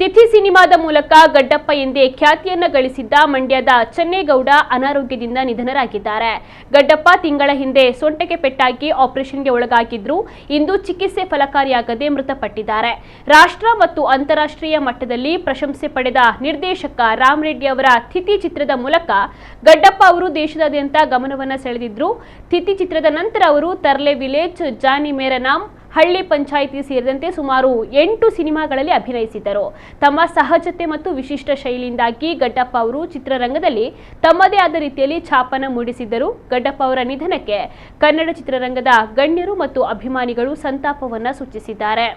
ತಿಥಿ ಸಿನಿಮಾದ ಮೂಲಕ ಗಡ್ಡಪ್ಪ ಎಂದೇ ಖ್ಯಾತಿಯನ್ನ ಗಳಿಸಿದ್ದ ಮಂಡ್ಯದ ಚೆನ್ನೇಗೌಡ ಅನಾರೋಗ್ಯದಿಂದ ನಿಧನರಾಗಿದ್ದಾರೆ. ಗಡ್ಡಪ್ಪ ತಿಂಗಳ ಹಿಂದೆ ಸೊಂಟಕ್ಕೆ ಪೆಟ್ಟಾಗಿ ಆಪರೇಷನ್ಗೆ ಒಳಗಾಗಿದ್ರು. ಇಂದು ಚಿಕಿತ್ಸೆ ಫಲಕಾರಿಯಾಗದೆ ಮೃತಪಟ್ಟಿದ್ದಾರೆ. ರಾಷ್ಟ್ರ ಮತ್ತು ಅಂತಾರಾಷ್ಟ್ರೀಯ ಮಟ್ಟದಲ್ಲಿ ಪ್ರಶಂಸೆ ಪಡೆದ ನಿರ್ದೇಶಕ ರಾಮ್ ರೆಡ್ಡಿ ಅವರ ತಿಥಿ ಚಿತ್ರದ ಮೂಲಕ ಗಡ್ಡಪ್ಪ ಅವರು ದೇಶದಾದ್ಯಂತ ಗಮನವನ್ನ ಸೆಳೆದಿದ್ರು. ತಿಥಿ ಚಿತ್ರದ ನಂತರ ಅವರು ತರ್ಲೆ ವಿಲೇಜ್, ಜಾನಿ ಮೇರಾ ನಾಮ್, ಹಳ್ಳಿ ಪಂಚಾಯಿತಿ ಸೇರಿದಂತೆ ಸುಮಾರು 8 ಸಿನಿಮಾಗಳಲ್ಲಿ ಅಭಿನಯಿಸಿದ್ದರು. ತಮ್ಮ ಸಹಜತೆ ಮತ್ತು ವಿಶಿಷ್ಟ ಶೈಲಿಯಿಂದಾಗಿ ಗಡ್ಡಪ್ಪ ಅವರು ಚಿತ್ರರಂಗದಲ್ಲಿ ತಮ್ಮದೇ ಆದ ರೀತಿಯಲ್ಲಿ ಛಾಪನ್ನು ಮೂಡಿಸಿದ್ದರು. ಗಡ್ಡಪ್ಪ ಅವರ ನಿಧನಕ್ಕೆ ಕನ್ನಡ ಚಿತ್ರರಂಗದ ಗಣ್ಯರು ಮತ್ತು ಅಭಿಮಾನಿಗಳು ಸಂತಾಪವನ್ನ ಸೂಚಿಸಿದ್ದಾರೆ.